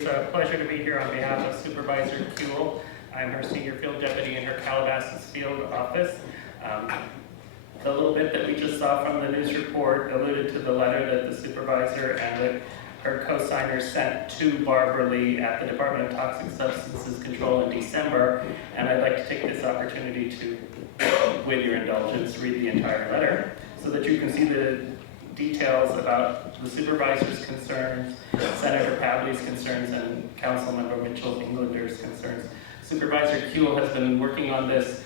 It's a pleasure to be here on behalf of Supervisor Kuehl. I'm her senior field deputy in her Calabasas field office. The little bit that we just saw from the news report alluded to the letter that the supervisor and her co-signers sent to Barbara Lee at the Department of Toxic Substances Control in December, and I'd like to take this opportunity to, with your indulgence, read the entire letter so that you can see the details about the supervisor's concerns, Senator Pavley's concerns, and Councilmember Mitchell Englander's concerns. Supervisor Kuehl has been working on this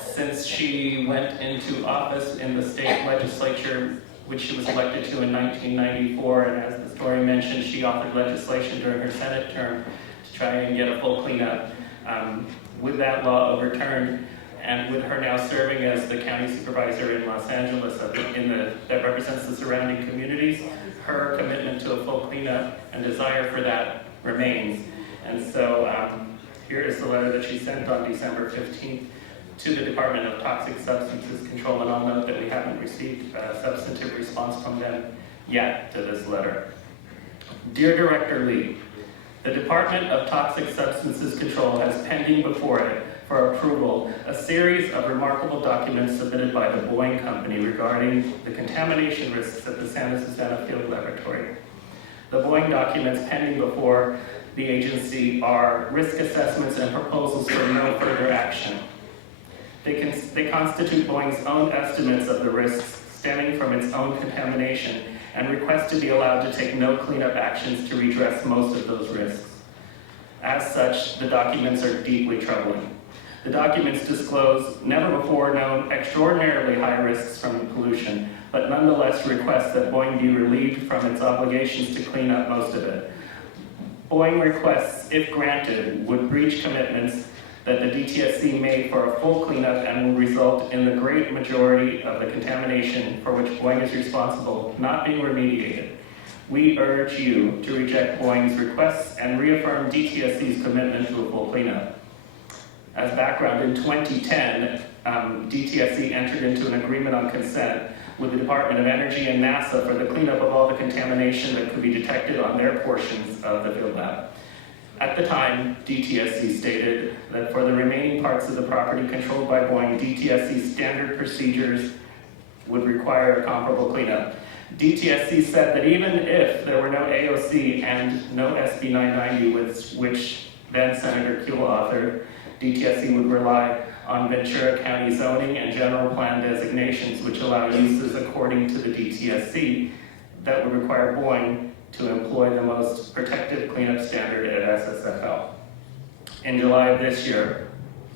since she went into office in the state legislature, which she was elected to in 1994, and as the story mentioned, she authored legislation during her Senate term to try and get a full cleanup. With that law overturned, and with her now serving as the county supervisor in Los Angeles that represents the surrounding communities, her commitment to a full cleanup and desire for that remains. And so here is the letter that she sent on December 15th to the Department of Toxic Substances Control, and I'll note that we haven't received a substantive response from them yet to this letter. Dear Director Lee, the Department of Toxic Substances Control has pending before it for approval a series of remarkable documents submitted by the Boeing company regarding the contamination risks at the Santa Susana Field Laboratory. The Boeing documents pending before the agency are risk assessments and proposals for no further action. They constitute Boeing's own estimates of the risks stemming from its own contamination and request to be allowed to take no cleanup actions to redress most of those risks. As such, the documents are deeply troubling. The documents disclose never before known extraordinarily high risks from pollution, but nonetheless request that Boeing be relieved from its obligations to clean up most of it. Boeing requests, if granted, would breach commitments that the DTSC made for a full cleanup and will result in the great majority of the contamination for which Boeing is responsible not being remediated. We urge you to reject Boeing's requests and reaffirm DTSC's commitment to a full cleanup. As background, in 2010, DTSC entered into an agreement on consent with the Department of Energy and NASA for the cleanup of all the contamination that could be detected on their portions of the field lab. At the time, DTSC stated that for the remaining parts of the property controlled by Boeing, DTSC's standard procedures would require a comparable cleanup. DTSC said that even if there were no AOC and no SB 990, which then Senator Kuehl authored, DTSC would rely on Ventura County zoning and general plan designations, which allow uses according to the DTSC that would require Boeing to employ the most protective cleanup standard at SSFL. In July of this year,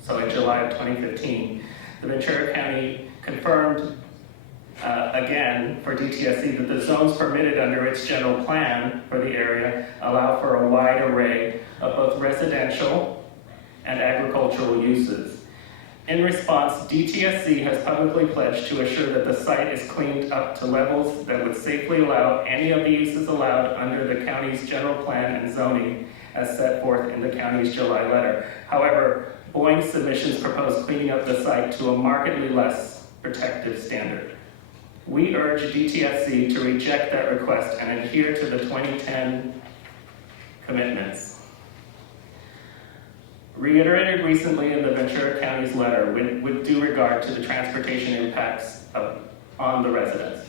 so in July of 2015, the Ventura County confirmed again for DTSC that the zones permitted under its general plan for the area allow for a wide array of both residential and agricultural uses. In response, DTSC has publicly pledged to assure that the site is cleaned up to levels that would safely allow any of the uses allowed under the county's general plan and zoning as set forth in the county's July letter. However, Boeing's submissions propose cleaning up the site to a markedly less protective standard. We urge DTSC to reject that request and adhere to the 2010 commitments. Reiterated recently in the Ventura County's letter with due regard to the transportation impacts on the residents.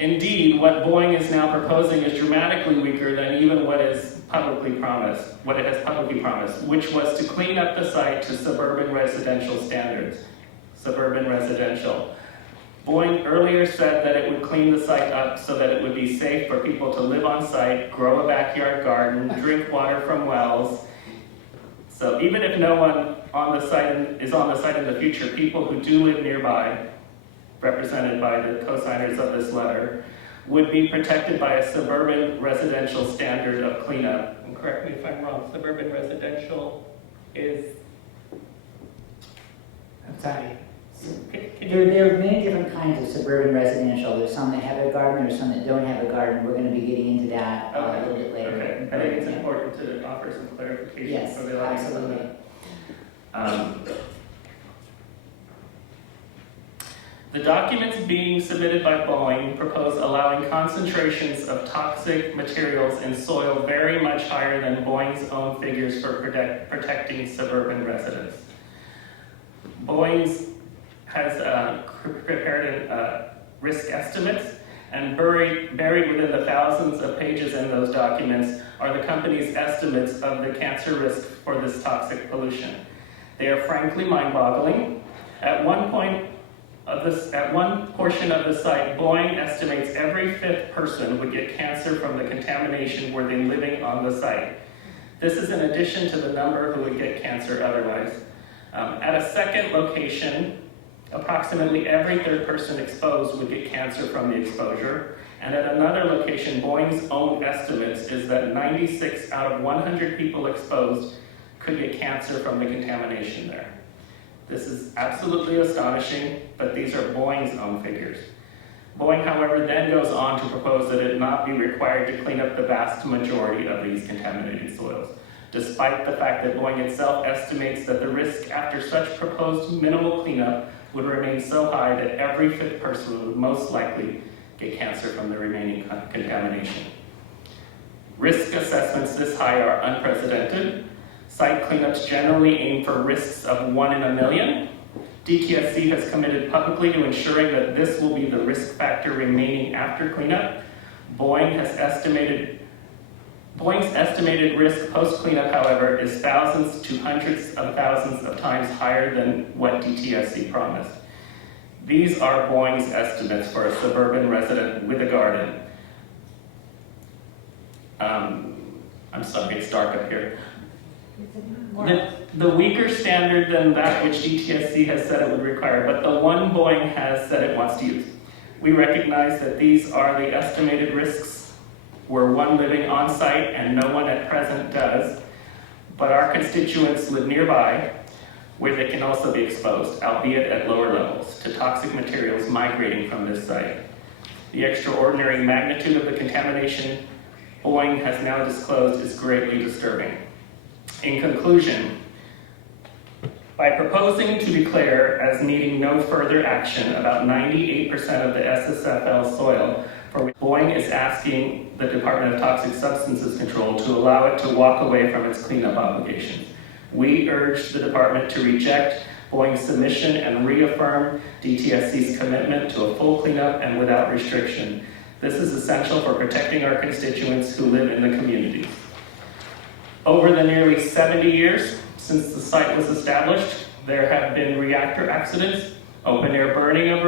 Indeed, what Boeing is now proposing is dramatically weaker than even what it has publicly promised, which was to clean up the site to suburban residential standards. Suburban residential. Boeing earlier said that it would clean the site up so that it would be safe for people to live on site, grow a backyard garden, drink water from wells. So even if no one on the site is on the site in the future, people who do live nearby, represented by the co-signers of this letter, would be protected by a suburban residential standard of cleanup. And correct me if I'm wrong, suburban residential is... I'm sorry. There are many different kinds of suburban residential. There's some that have a garden, there's some that don't have a garden. We're going to be getting into that a little bit later. Okay. I think it's important to offer some clarification. Yes, for the audience. Absolutely. The documents being submitted by Boeing propose allowing concentrations of toxic materials in soil very much higher than Boeing's own figures for protecting suburban residents. Boeing has prepared risk estimates, and buried within the thousands of pages in those documents are the company's estimates of the cancer risk for this toxic pollution. They are frankly mind-boggling. At one portion of the site, Boeing estimates every fifth person would get cancer from the contamination were they living on the site. This is in addition to the number who would get cancer otherwise. At a second location, approximately every third person exposed would get cancer from the exposure. And at another location, Boeing's own estimates is that 96 out of 100 people exposed could get cancer from the contamination there. This is absolutely astonishing, but these are Boeing's own figures. Boeing, however, then goes on to propose that it not be required to clean up the vast majority of these contaminated soils, despite the fact that Boeing itself estimates that the risk after such proposed minimal cleanup would remain so high that every fifth person would most likely get cancer from the remaining contamination. Risk assessments this high are unprecedented. Site cleanups generally aim for risks of 1 in a million. DTSC has committed publicly to ensuring that this will be the risk factor remaining after cleanup. Boeing's estimated risk post-cleanup, however, is thousands to hundreds of thousands of times higher than what DTSC promised. These are Boeing's estimates for a suburban resident with a garden. I'm sorry, it's dark up here. The weaker standard than that which DTSC has said it would require, but the one Boeing has said it wants to use. We recognize that these are the estimated risks where one living on site and no one at present does, but our constituents live nearby where they can also be exposed, albeit at lower levels, to toxic materials migrating from this site. The extraordinary magnitude of the contamination Boeing has now disclosed is greatly disturbing. In conclusion, by proposing to declare as needing no further action about 98% of the SSFL soil, for which Boeing is asking the Department of Toxic Substances Control to allow it to walk away from its cleanup obligations. We urge the department to reject Boeing's submission and reaffirm DTSC's commitment to a full cleanup and without restriction. This is essential for protecting our constituents who live in the communities. Over the nearly 70 years since the site was established, there have been reactor accidents, open-air burning of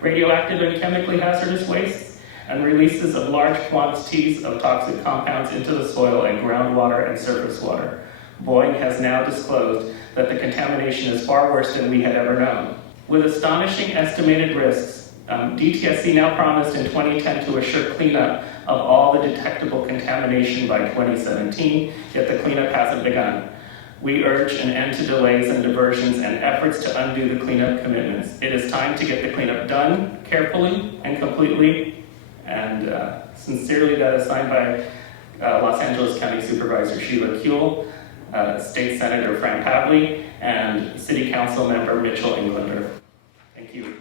radioactive and chemically hazardous wastes, and releases of large quantities of toxic compounds into the soil and groundwater and surface water. Boeing has now disclosed that the contamination is far worse than we had ever known. With astonishing estimated risks, DTSC now promised in 2010 to assure cleanup of all the detectable contamination by 2017, yet the cleanup hasn't begun. We urge an end to delays and diversions and efforts to undo the cleanup commitments. It is time to get the cleanup done carefully and completely, and sincerely, that is signed by Los Angeles County Supervisor Sheila Kuehl, State Senator Frank Pavley, and City Council Member Mitchell Englander. Thank you.